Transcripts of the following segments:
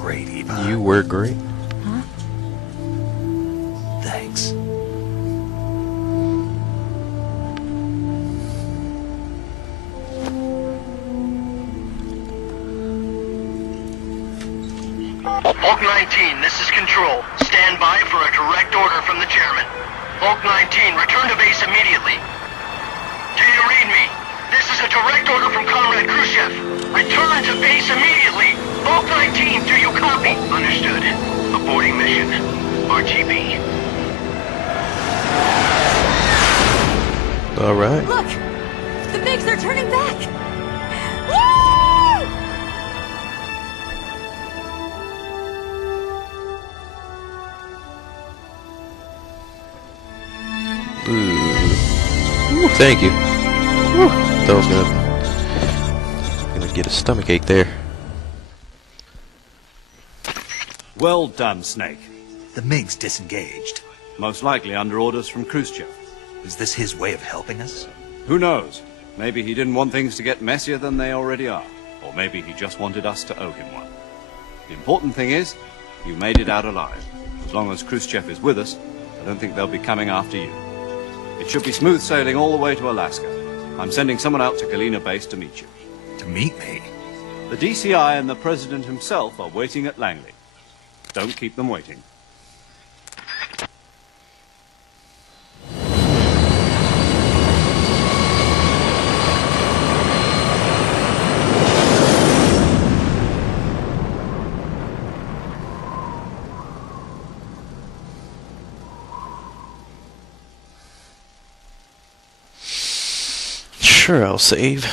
great, Eva. You were great. Huh? Thanks. Bulk 19, this is Control. Stand by for a direct order from the chairman. Bulk 19, return to base immediately. Do you read me? This is a direct order from Comrade Khrushchev. Return to base immediately. Bulk 19, do you copy? Understood. Aborting mission. RTB. All right. Look! The MiGs are turning back! Woo! Ooh, thank you. Whew. That was gonna get a stomachache there. Well done, Snake. The MiG's disengaged. Most likely under orders from Khrushchev. Is this his way of helping us? Who knows? Maybe he didn't want things to get messier than they already are. Or maybe he just wanted us to owe him one. The important thing is, you made it out alive. As long as Khrushchev is with us, I don't think they'll be coming after you. It should be smooth sailing all the way to Alaska. I'm sending someone out to Galena Base to meet you. To meet me? The DCI and the President himself are waiting at Langley. Don't keep them waiting. Sure, I'll save.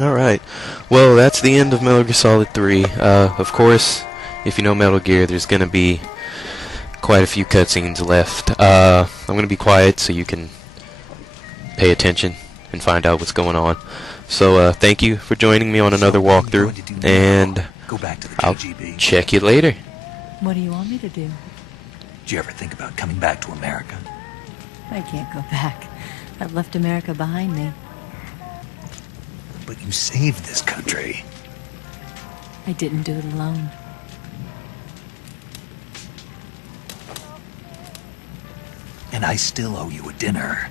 Alright, well that's the end of Metal Gear Solid 3. Of course, if you know Metal Gear, there's going to be quite a few cutscenes left. I'm going to be quiet so you can pay attention and find out what's going on. So thank you for joining me on another walkthrough, and Go back to the I'll KGB. check you later. What do you want me to do? Did you ever think about coming back to America? I can't go back. I've left America behind me. But you saved this country. I didn't do it alone. And I still owe you a dinner.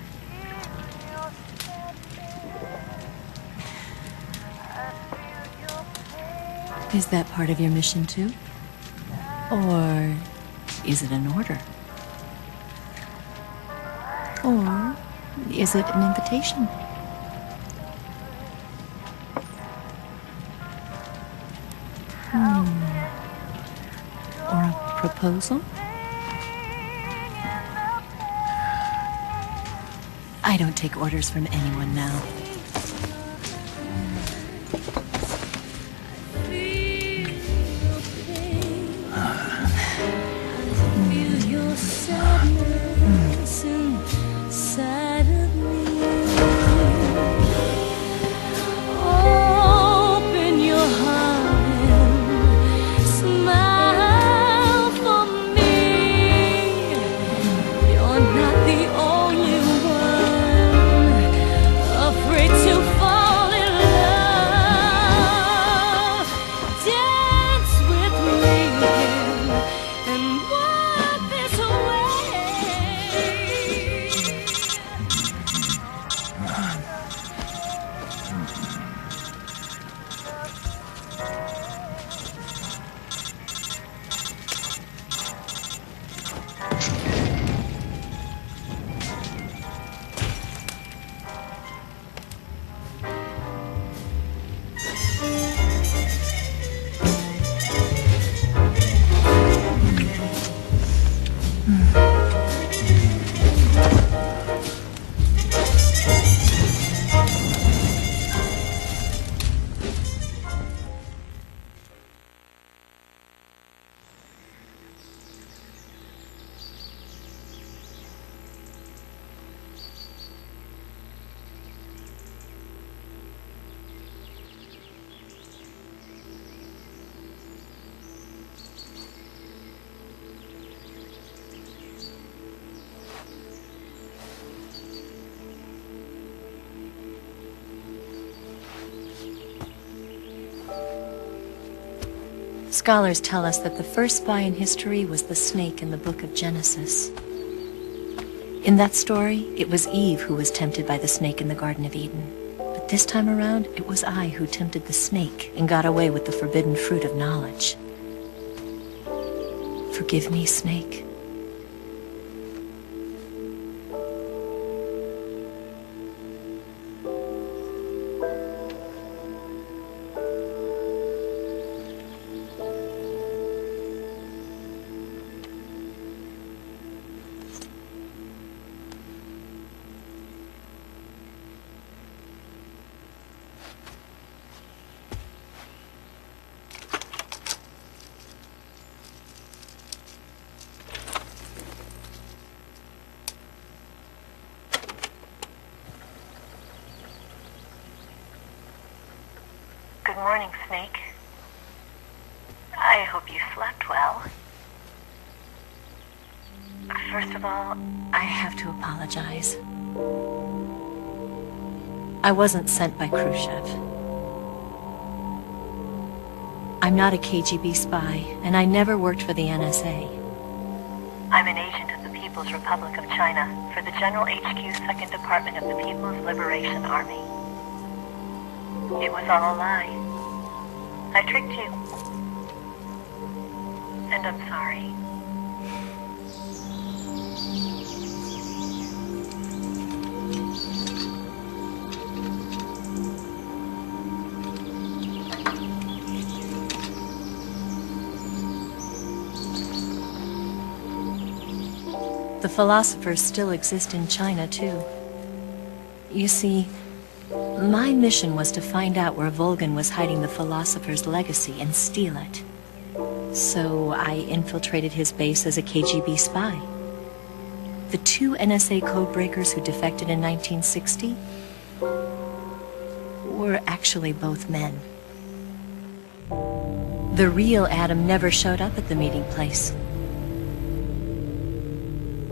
Is that part of your mission too? Or is it an order? Or is it an invitation? Or a proposal? I don't take orders from anyone now. Scholars tell us that the first spy in history was the snake in the book of Genesis. In that story, it was Eve who was tempted by the snake in the Garden of Eden. But this time around, it was I who tempted the snake and got away with the forbidden fruit of knowledge. Forgive me, snake. Good morning, Snake. I hope you slept well. First of all, I have to apologize. I wasn't sent by Khrushchev. I'm not a KGB spy, and I never worked for the NSA. I'm an agent of the People's Republic of China for the General HQ 2nd Department of the People's Liberation Army. It was all a lie. I tricked you. And I'm sorry. The philosophers still exist in China, too. You see, my mission was to find out where Volgin was hiding the philosopher's legacy and steal it. So I infiltrated his base as a KGB spy. The 2 NSA codebreakers who defected in 1960 were actually both men. The real Adam never showed up at the meeting place,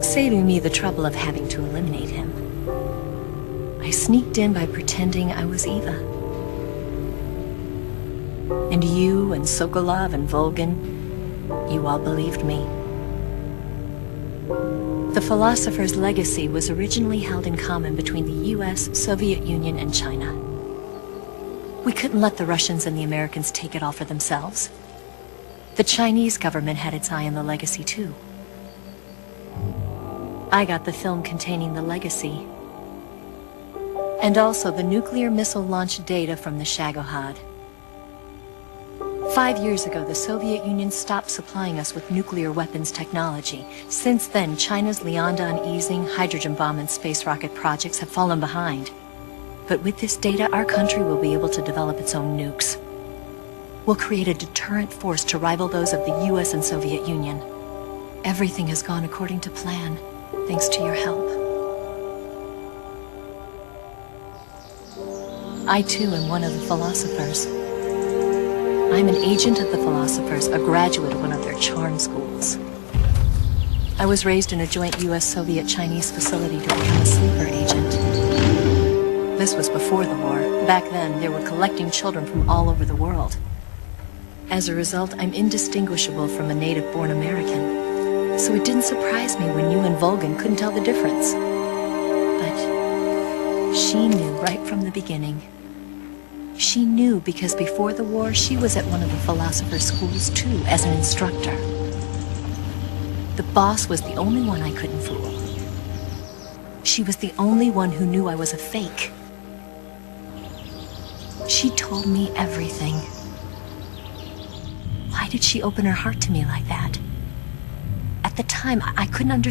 saving me the trouble of having to eliminate him. I sneaked in by pretending I was Eva. And you and Sokolov and Volgin, you all believed me. The philosopher's legacy was originally held in common between the US, Soviet Union, and China. We couldn't let the Russians and the Americans take it all for themselves. The Chinese government had its eye on the legacy, too. I got the film containing the legacy, and also the nuclear missile launch data from the Shagohod. 5 years ago, the Soviet Union stopped supplying us with nuclear weapons technology. Since then, China's Liaodong easing, hydrogen bomb, and space rocket projects have fallen behind. But with this data, our country will be able to develop its own nukes. We'll create a deterrent force to rival those of the US and Soviet Union. Everything has gone according to plan, thanks to your help. I, too, am one of the philosophers. I'm an agent of the philosophers, a graduate of one of their charm schools. I was raised in a joint US-Soviet-Chinese facility to become a sleeper agent. This was before the war. Back then, they were collecting children from all over the world. As a result, I'm indistinguishable from a native-born American. So it didn't surprise me when you and Volgin couldn't tell the difference. But she knew right from the beginning. She knew because before the war, she was at one of the philosopher's schools too, as an instructor. The boss was the only one I couldn't fool. She was the only one who knew I was a fake. She told me everything. Why did she open her heart to me like that? At the time, I couldn't understand.